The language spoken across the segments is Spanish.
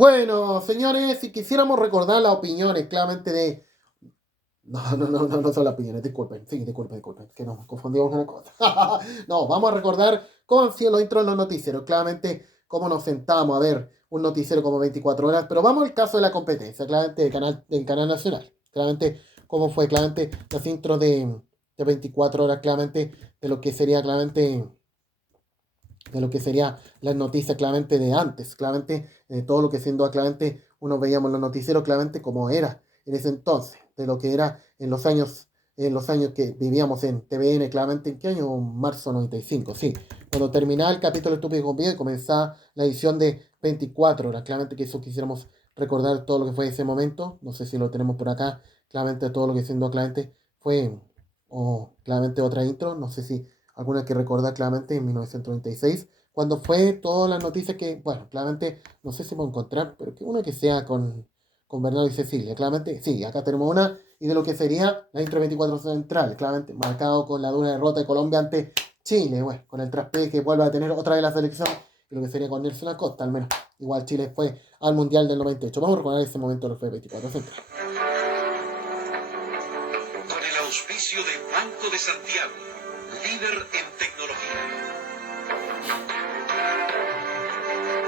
Bueno, señores, si quisiéramos recordar las opiniones claramente de... No son las opiniones, disculpen, sí, disculpen, que nos confundimos con una cosa. No, vamos a recordar cómo han sido los intros de los noticieros, claramente cómo nos sentamos a ver un noticiero como 24 horas, pero vamos al caso de la competencia, claramente del canal nacional, claramente cómo fue claramente los intros de 24 horas, claramente de lo que sería claramente de lo que sería las noticias claramente de antes, claramente de todo lo que siendo claramente uno veíamos los noticieros claramente como era en ese entonces, de lo que era en los años que vivíamos en TVN, claramente en qué año, marzo 95, sí, cuando terminaba el capítulo Estúpido con Vida y comenzaba la edición de 24 horas, claramente que eso quisiéramos recordar todo lo que fue ese momento, no sé si lo tenemos por acá, claramente todo lo que siendo claramente fue, o claramente otra intro, no sé si alguna que recordar claramente en 1996, cuando fue todas las noticias que, bueno, claramente, no sé si puedo encontrar, pero que una que sea con Bernardo y Cecilia, claramente, sí, acá tenemos una, y de lo que sería la intro 24 Central, claramente, marcado con la dura derrota de Colombia ante Chile, bueno, con el traspié que vuelve a tener otra vez la selección, y lo que sería con Nelson Acosta, al menos, igual Chile fue al Mundial del 98, vamos a recordar ese momento de los 24 Central. Con el auspicio de Banco de Santiago, líder en tecnología.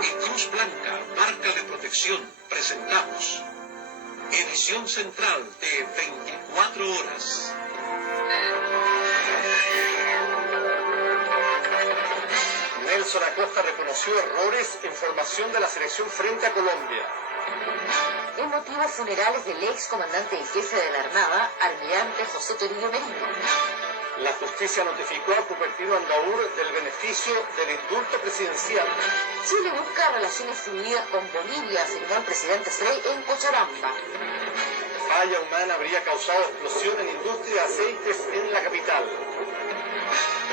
Y Cruz Blanca, marca de protección, presentamos edición central de 24 horas. Nelson Acosta reconoció errores en formación de la selección frente a Colombia. Emotivos funerales del ex comandante y jefe de la Armada, almirante José Toribio Merino. La justicia notificó a Cupertino Andaur del beneficio del indulto presidencial. Chile busca relaciones fluidas con Bolivia, afirmó el presidente Frei en Cochabamba. Falla humana habría causado explosión en industria de aceites en la capital.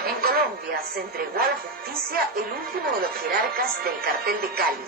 En Colombia se entregó a la justicia el último de los jerarcas del cartel de Cali.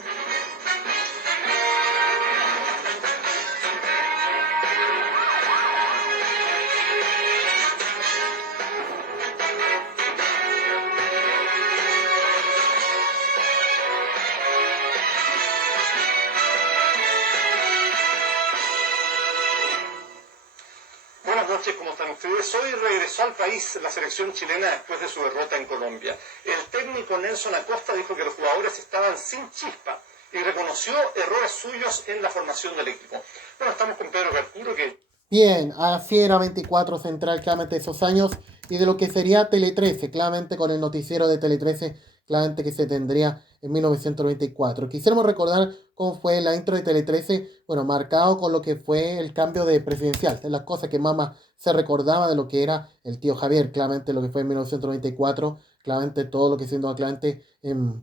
Buenas noches, ¿cómo están ustedes? Hoy regresó al país la selección chilena después de su derrota en Colombia. El técnico Nelson Acosta dijo que los jugadores estaban sin chispa y reconoció errores suyos en la formación del equipo. Bueno, estamos con Pedro Carcuro, que... Bien, así era 24 Central, claramente esos años, y de lo que sería Tele 13, claramente con el noticiero de Tele 13, claramente que se tendría en 1994. Quisiéramos recordar cómo fue la intro de Tele 13, bueno, marcado con lo que fue el cambio de presidencial, de las cosas que más se recordaba de lo que era el tío Javier, claramente lo que fue en 1994, claramente todo lo que siendo claramente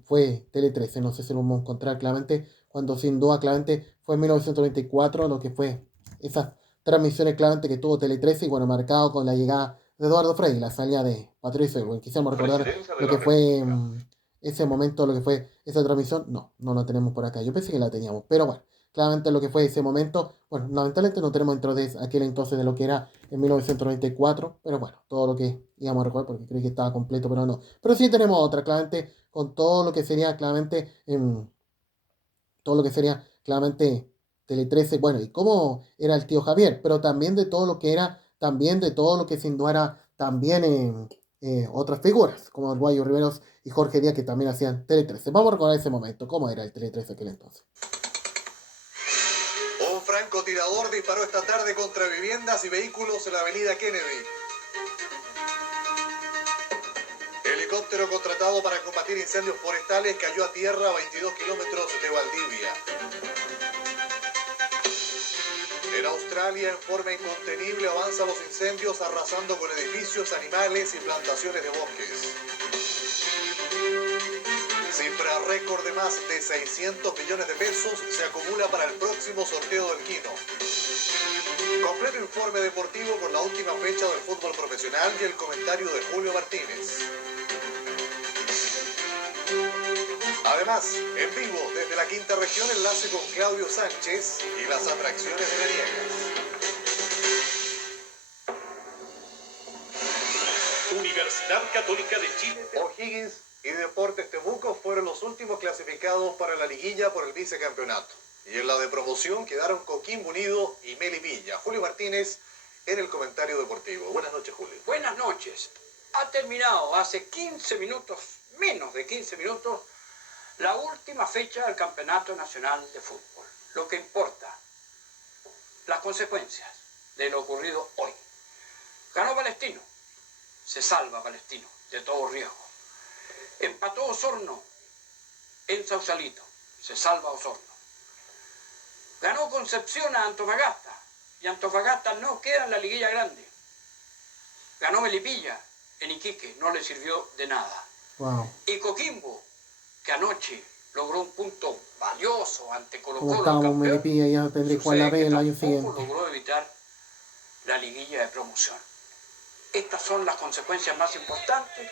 fue Tele 13, no sé si lo vamos a encontrar claramente, cuando sin duda claramente fue en 1994 lo que fue esa transmisiones claramente que tuvo Tele 13 y bueno, marcado con la llegada de Eduardo Frei, la salida de Patricio Elwin. Quisiéramos recordar lo que fue ese momento, lo que fue esa transmisión. No la tenemos por acá. Yo pensé que la teníamos, pero bueno, claramente lo que fue ese momento, bueno, lamentablemente no tenemos dentro de aquel entonces de lo que era en 1994, pero bueno, todo lo que íbamos a recordar porque creí que estaba completo, pero no. Pero sí tenemos otra, claramente, con todo lo que sería claramente todo lo que sería claramente Tele 13, bueno, y cómo era el tío Javier, pero también de todo lo que era, también de todo lo que sin duda era también otras figuras, como el Guayo Riveros y Jorge Díaz, que también hacían Tele 13. Vamos a recordar ese momento, cómo era el Tele 13 aquel entonces. Un francotirador disparó esta tarde contra viviendas y vehículos en la avenida Kennedy. Helicóptero contratado para combatir incendios forestales cayó a tierra a 22 kilómetros de Valdivia. En Australia, en forma incontenible, avanzan los incendios arrasando con edificios, animales y plantaciones de bosques. Cifra récord de más de 600 millones de pesos se acumula para el próximo sorteo del Quino. Completo informe deportivo con la última fecha del fútbol profesional y el comentario de Julio Martínez. Además, en vivo desde la quinta región, enlace con Claudio Sánchez y las atracciones veraniegas. Universidad Católica de Chile. O'Higgins y Deportes Temuco fueron los últimos clasificados para la liguilla por el vicecampeonato. Y en la de promoción quedaron Coquimbo Unido y Melipilla. Julio Martínez en el comentario deportivo. Buenas noches, Julio. Buenas noches. Ha terminado hace 15 minutos, menos de 15 minutos, la última fecha del Campeonato Nacional de Fútbol. Lo que importa, las consecuencias de lo ocurrido hoy. Ganó Palestino, se salva Palestino de todo riesgo. Empató Osorno en Sausalito, se salva Osorno. Ganó Concepción a Antofagasta y Antofagasta no queda en la liguilla grande. Ganó Melipilla en Iquique, no le sirvió de nada. Wow. Y Coquimbo, que anoche logró un punto valioso ante Como Colo-Colo, estábamos campeón, Melipilla, ya tendré que jugar la sucede B que el año tampoco siguiente. logró evitar la liguilla de promoción. Estas son las consecuencias más importantes,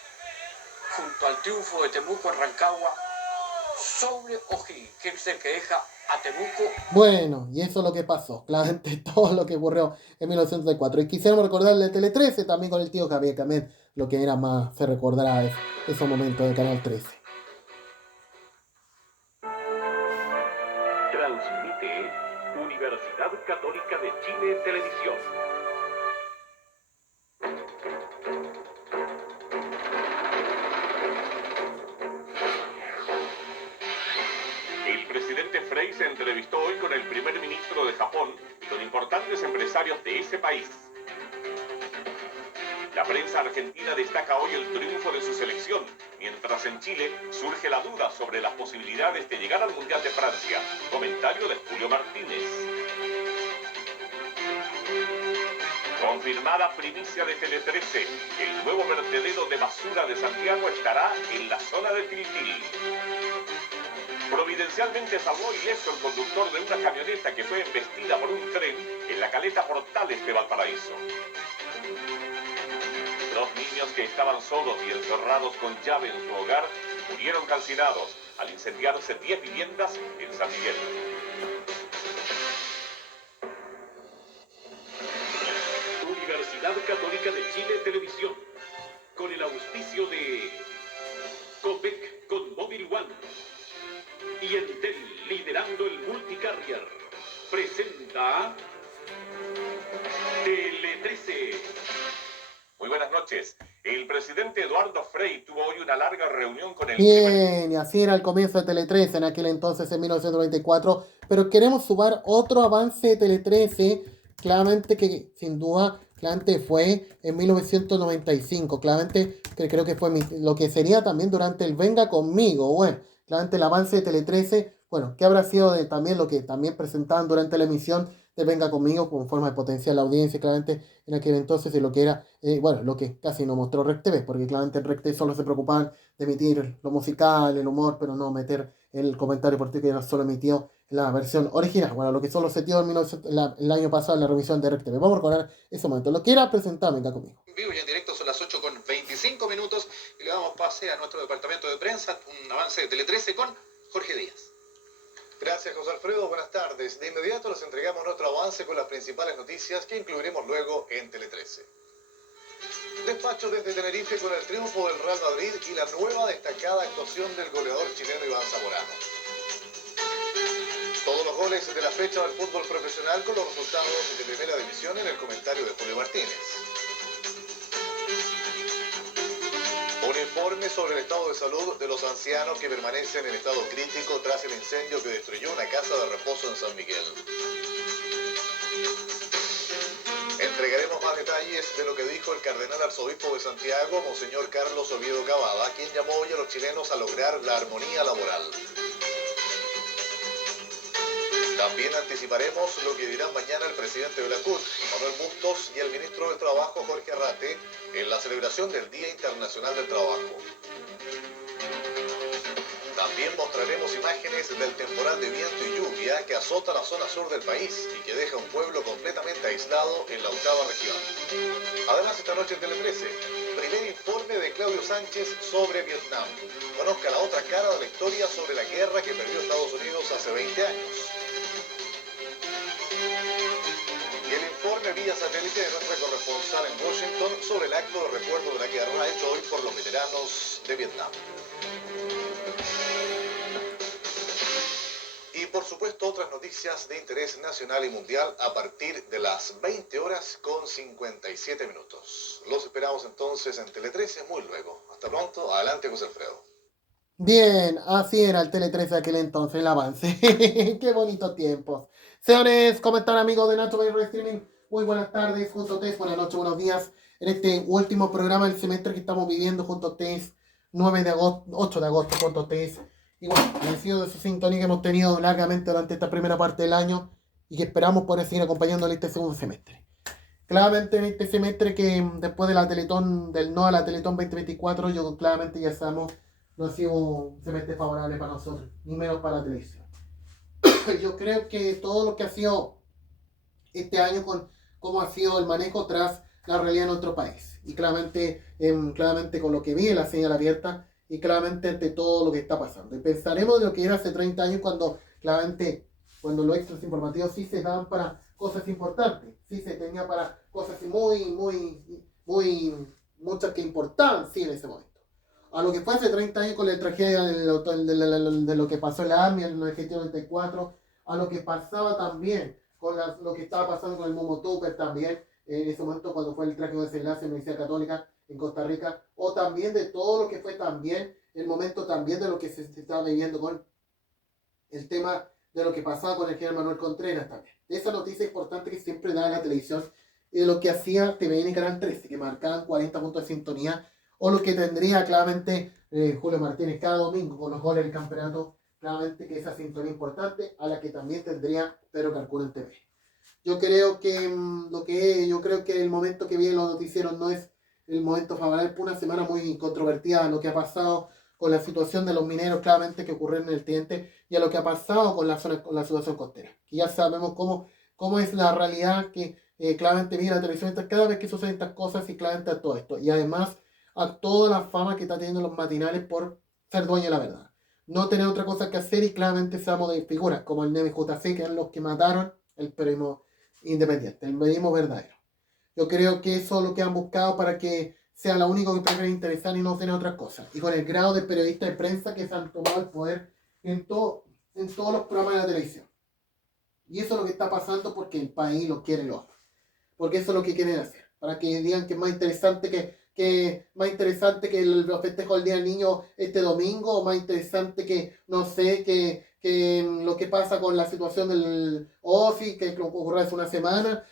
junto al triunfo de Temuco en Rancagua sobre O'Higgins, que es el que deja a Temuco. Bueno, y eso es lo que pasó, claramente todo lo que ocurrió en 1904. Y quisiéramos recordarle Tele 13 también con el tío Javier, también lo que era más, se recordará esos momentos de Canal 13. Transmite Universidad Católica de Chile Televisión. El presidente Frei se entrevistó hoy con el primer ministro de Japón y con importantes empresarios de ese país. La prensa argentina destaca hoy el triunfo de su selección, mientras en Chile surge la duda sobre las posibilidades de llegar al Mundial de Francia. Comentario de Julio Martínez. Confirmada primicia de Tele 13, el nuevo vertedero de basura de Santiago estará en la zona de Tiltil. Providencialmente salvó ileso el conductor de una camioneta que fue embestida por un tren en la caleta Portales de Valparaíso. Dos niños que estaban solos y encerrados con llave en su hogar murieron calcinados al incendiarse 10 viviendas en San Miguel. Universidad Católica de Chile Televisión, con el auspicio de Copec con Móvil One y Entel, liderando el multicarrier, presenta Tele 13. Muy buenas noches. El presidente Eduardo Frei tuvo hoy una larga reunión con el... Bien, y así era el comienzo de Tele 13 en aquel entonces, en 1994. Pero queremos sumar otro avance de Tele 13, claramente que sin duda, claramente fue en 1995. Claramente que creo que fue lo que sería también durante el Venga Conmigo. Bueno, claramente el avance de Tele 13, bueno, que habrá sido de también lo que también presentaban durante la emisión de Venga Conmigo como forma de potenciar la audiencia, claramente en aquel entonces, y lo que era, bueno, lo que casi no mostró Rec TV, porque claramente en Rec TV solo se preocupaban de emitir lo musical, el humor, pero no meter el comentario deportivo que era solo emitido en la versión original. Bueno, lo que solo se dio el año pasado en la revisión de Rec TV. Vamos a recordar ese momento. Lo que era presentar Venga Conmigo. En vivo y en directo son las 8:25 y le damos pase a nuestro departamento de prensa, un avance de Tele 13 con Jorge Díaz. Gracias, José Alfredo. Buenas tardes. De inmediato les entregamos nuestro avance con las principales noticias que incluiremos luego en Tele 13. Despacho desde Tenerife con el triunfo del Real Madrid y la nueva destacada actuación del goleador chileno Iván Zamorano. Todos los goles de la fecha del fútbol profesional con los resultados de primera división en el comentario de Julio Martínez. Un informe sobre el estado de salud de los ancianos que permanecen en estado crítico tras el incendio que destruyó una casa de reposo en San Miguel. Entregaremos más detalles de lo que dijo el cardenal arzobispo de Santiago, Monseñor Carlos Oviedo Cavada, quien llamó hoy a los chilenos a lograr la armonía laboral. También anticiparemos lo que dirán mañana el presidente de la CUT, Manuel Bustos, y el ministro del Trabajo, Jorge Arrate, en la celebración del Día Internacional del Trabajo. También mostraremos imágenes del temporal de viento y lluvia que azota la zona sur del país y que deja un pueblo completamente aislado en la 8ª región. Además, esta noche en Tele 13, primer informe de Claudio Sánchez sobre Vietnam. Conozca la otra cara de la historia sobre la guerra que perdió Estados Unidos hace 20 años. Y el informe vía satélite de nuestra corresponsal en Washington sobre el acto de recuerdo de la guerra hecho hoy por los veteranos de Vietnam. Y por supuesto otras noticias de interés nacional y mundial a partir de las 20 horas con 57 minutos. Los esperamos entonces en Tele 13 muy luego. Hasta pronto, adelante José Alfredo. Bien, así era el Tele 13 de aquel entonces, el avance. Qué bonitos tiempos. Señores, ¿cómo están amigos de Nacho Bay Streaming? Muy buenas tardes, junto a ustedes, buenas noches, buenos días. En este último programa del semestre que estamos viviendo junto a ustedes, 9 de agosto, 8 de agosto junto a ustedes. Y bueno, agradecido de su sintonía que hemos tenido largamente durante esta primera parte del año y que esperamos poder seguir acompañándole este segundo semestre. Claramente en este semestre que después de la Teletón, del no a la Teletón 2024, yo claramente ya sabemos, no ha sido un semestre favorable para nosotros, ni menos para la televisión. Yo creo que todo lo que ha sido este año con cómo ha sido el manejo tras la realidad en nuestro país. Y claramente con lo que vi en la señal abierta y claramente ante todo lo que está pasando. Y pensaremos de lo que era hace 30 años cuando claramente cuando los extras informativos sí se daban para cosas importantes, sí se tenía para cosas muchas que importaban sí en ese momento. A lo que fue hace 30 años con la tragedia de lo que pasó en la AMI en el 1994, a lo que pasaba también con lo que estaba pasando con el Momo Tupper también, en ese momento cuando fue el trágico desenlace en la Universidad Católica en Costa Rica, o también de todo lo que fue también, el momento también de lo que se estaba viviendo con el tema de lo que pasaba con el general Manuel Contreras también. De esa noticia importante que siempre da la televisión y de lo que hacía TVN y Canal 13, que marcaban 40 puntos de sintonía, o lo que tendría claramente Julio Martínez cada domingo con los goles del campeonato, claramente que esa sintonía importante a la que también tendría Pedro Carcuro en TV. Yo creo que el momento que vienen los noticieros no es el momento favorable, por una semana muy controvertida, lo que ha pasado con la situación de los mineros claramente que ocurrió en el Teniente y a lo que ha pasado con la situación costera. Que ya sabemos cómo es la realidad que claramente viene la televisión cada vez que suceden estas cosas y claramente a todo esto. Y además a toda la fama que está teniendo los matinales por ser dueño de la verdad. No tener otra cosa que hacer y claramente seamos de figuras como el Nemi JC, que eran los que mataron el periodismo independiente, el periodismo verdadero. Yo creo que eso es lo que han buscado para que sea lo único que prefieren interesar y no tener otras cosas. Y con el grado de periodistas de prensa que se han tomado el poder en todos los programas de la televisión. Y eso es lo que está pasando porque el país lo quiere los otros. Porque eso es lo que quieren hacer. Para que digan que es más interesante que los festejos del Día del Niño este domingo, o más interesante que, no sé, que lo que pasa con la situación del Office, que ocurrió hace una semana,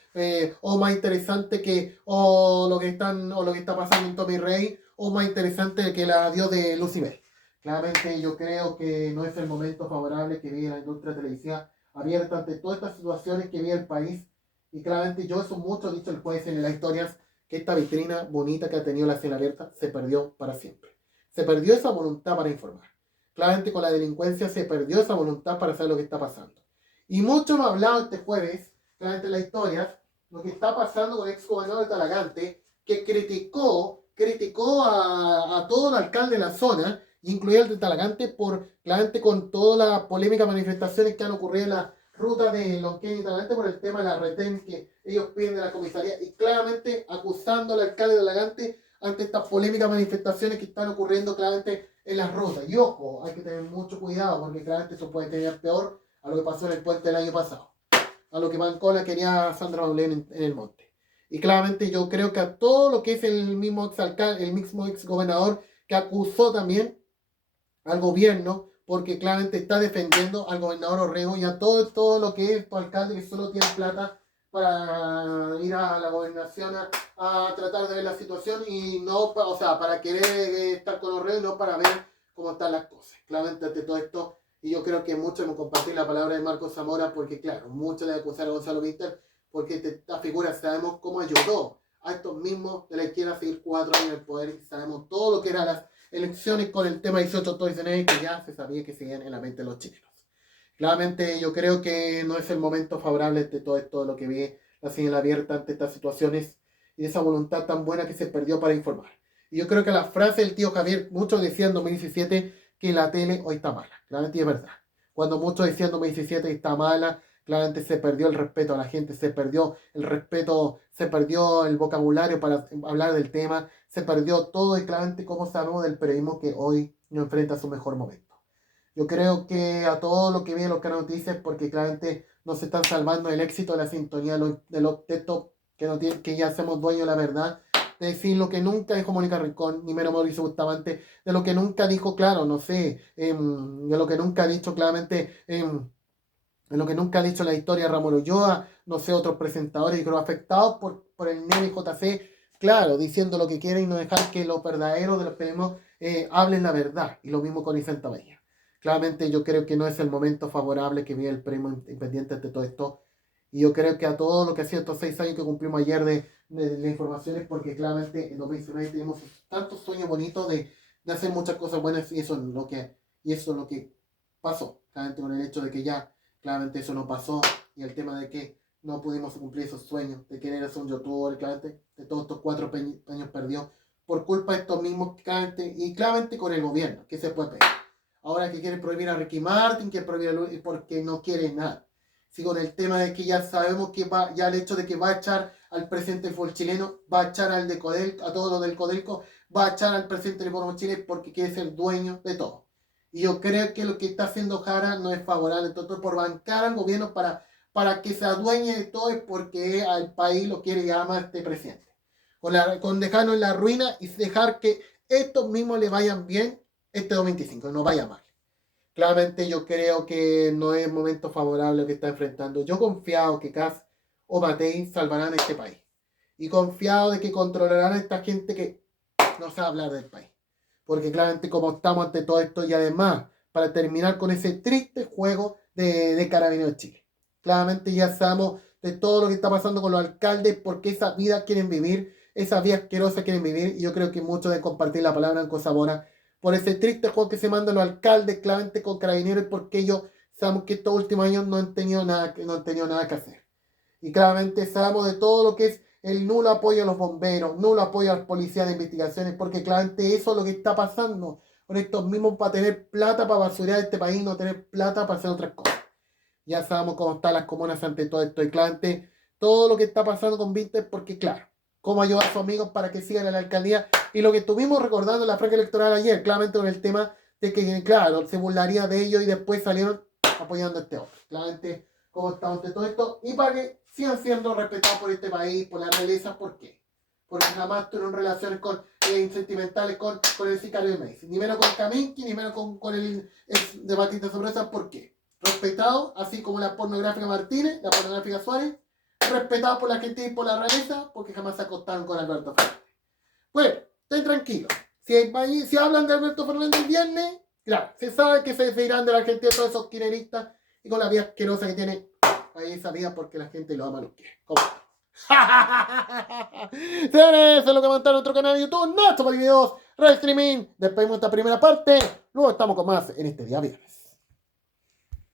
o más interesante que lo que está pasando en Tommy Rey, o más interesante que el adiós de Lucibel. Claramente yo creo que no es el momento favorable que vive la industria televisiva abierta ante todas estas situaciones que vive el país. Y claramente yo eso mucho he dicho el jueves en las historias, que esta vitrina bonita que ha tenido la señal abierta se perdió para siempre. Se perdió esa voluntad para informar. Claramente con la delincuencia se perdió esa voluntad para saber lo que está pasando. Y mucho hemos hablado este jueves, claramente en las historias, lo que está pasando con el ex gobernador de Talagante, que criticó a todo el alcalde de la zona, incluido el de Talagante, claramente con todas las polémicas manifestaciones que han ocurrido en la ruta de Lonquén y Talagante por el tema de la retén que ellos piden de la comisaría, y claramente acusando al alcalde de Talagante ante estas polémicas manifestaciones que están ocurriendo claramente en las rutas. Y ojo, hay que tener mucho cuidado porque claramente eso puede tener peor a lo que pasó en el puente del año pasado, a lo que Mancola quería Sandra Maulén en el monte. Y claramente yo creo que a todo lo que es el mismo ex gobernador que acusó también al gobierno, porque claramente está defendiendo al gobernador Orrego y a todo lo que es tu alcalde que solo tiene plata para ir a la gobernación a tratar de ver la situación y no, para querer estar con Orrego y no para ver cómo están las cosas. Claramente ante todo esto, y yo creo que muchos hemos compartido la palabra de Marcos Zamora, porque claro, muchos le acusaron a Gonzalo Vinter, porque esta figura sabemos cómo ayudó a estos mismos de la izquierda a seguir 4 años en el poder y sabemos todo lo que eran las elecciones con el tema 18 19 que ya se sabía que seguían en la mente de los chilenos. Claramente yo creo que no es el momento favorable de todo esto, de lo que vi la señal abierta ante estas situaciones y de esa voluntad tan buena que se perdió para informar. Y yo creo que la frase del tío Javier, muchos decían en 2017 que la tele hoy está mala. Claramente es verdad. Cuando muchos decían en 2017 que está mala, claramente se perdió el respeto a la gente, se perdió el respeto, se perdió el vocabulario para hablar del tema, se perdió todo y claramente como sabemos del periodismo que hoy no enfrenta su mejor momento. Yo creo que a todo lo que viene los canales noticias, porque claramente no se están salvando el éxito de la sintonía de los textos que, no tienen, que ya hacemos dueños de la verdad, de decir lo que nunca dijo Mónica Rincón, ni Mero Mauricio Bustamante, de lo que nunca dijo, claro, no sé, de lo que nunca ha dicho claramente, de lo que nunca ha dicho la historia Ramón Ulloa, no sé, otros presentadores, y creo afectados por el Nene JC, claro, diciendo lo que quieren y no dejar que los verdaderos de los periodismos hablen la verdad, y lo mismo con Vicente Abella. Claramente yo creo que no es el momento favorable que vive el premio independiente ante todo esto. Y yo creo que a todo lo que ha sido estos 6 años que cumplimos ayer de la información es porque claramente en 2019 tenemos tantos sueños bonitos de hacer muchas cosas buenas y eso es lo que pasó. Claramente con el hecho de que ya claramente eso no pasó y el tema de que no pudimos cumplir esos sueños de querer ser un youtuber, claramente de todos estos 4 años perdidos por culpa de estos mismos claramente, y claramente con el gobierno, que se puede pedir. Ahora que quiere prohibir a Ricky Martin, que prohibir a Luis, porque no quiere nada. Si con el tema de que ya sabemos que va, ya el hecho de que va a echar al presidente del fútbol chileno, va a echar al de Codelco, a todos los del Codelco, va a echar al presidente del Fútbol Chile porque quiere ser dueño de todo. Y yo creo que lo que está haciendo Jara no es favorable, entonces por bancar al gobierno para que se adueñe de todo es porque al país lo quiere llamar este presidente. Con dejarnos en la ruina y dejar que estos mismos le vayan bien este 2025, no vaya mal. Claramente yo creo que no es momento favorable que está enfrentando. Yo confiado que Kast o Matei salvarán este país. Y confiado de que controlarán a esta gente que no sabe hablar del país. Porque claramente como estamos ante todo esto y además para terminar con ese triste juego de Carabineros de Chile. Claramente ya sabemos de todo lo que está pasando con los alcaldes porque esa vida quieren vivir, esa vida asquerosa quieren vivir y yo creo que muchos deben compartir la palabra en cosa buena por ese triste juego que se mandan los alcaldes claramente con Carabineros porque ellos sabemos que estos últimos años no han tenido nada que hacer. Y claramente sabemos de todo lo que es el nulo apoyo a los bomberos, nulo apoyo a las policías de investigaciones, porque claramente eso es lo que está pasando con estos mismos para tener plata para basurear este país, no tener plata para hacer otras cosas. Ya sabemos cómo están las comunas ante todo esto y claramente todo lo que está pasando con Vinter, porque claro, cómo ayudar a sus amigos para que sigan en la alcaldía y lo que estuvimos recordando en la franja electoral ayer, claramente con el tema de que, claro, se burlaría de ellos y después salieron apoyando a este hombre. Claramente cómo estamos ante todo esto y para que sigan siendo respetados por este país, por la realeza. ¿Por qué? Porque jamás tuvieron relaciones sentimentales con el sicario de Macy. Ni menos con Kaminski, ni menos con el ex de Batista Sorpresa. ¿Por qué? Respetado, así como la pornográfica Martínez, la pornográfica Suárez, respetado por la gente y por la realeza, porque jamás se acostaron con Alberto Fernández. Bueno, estén tranquilos. Si hablan de Alberto Fernández el viernes, claro, se sabe que se irán de la gente de todos esos quineristas y con la vida asquerosa que tiene ahí esa vida porque la gente lo ama, lo quiere. ¿Cómo? Señores, eso es lo que montaron en nuestro canal de YouTube. Nacho para videos, Red Streaming. Despedimos esta primera parte. Luego estamos con más en este día viernes.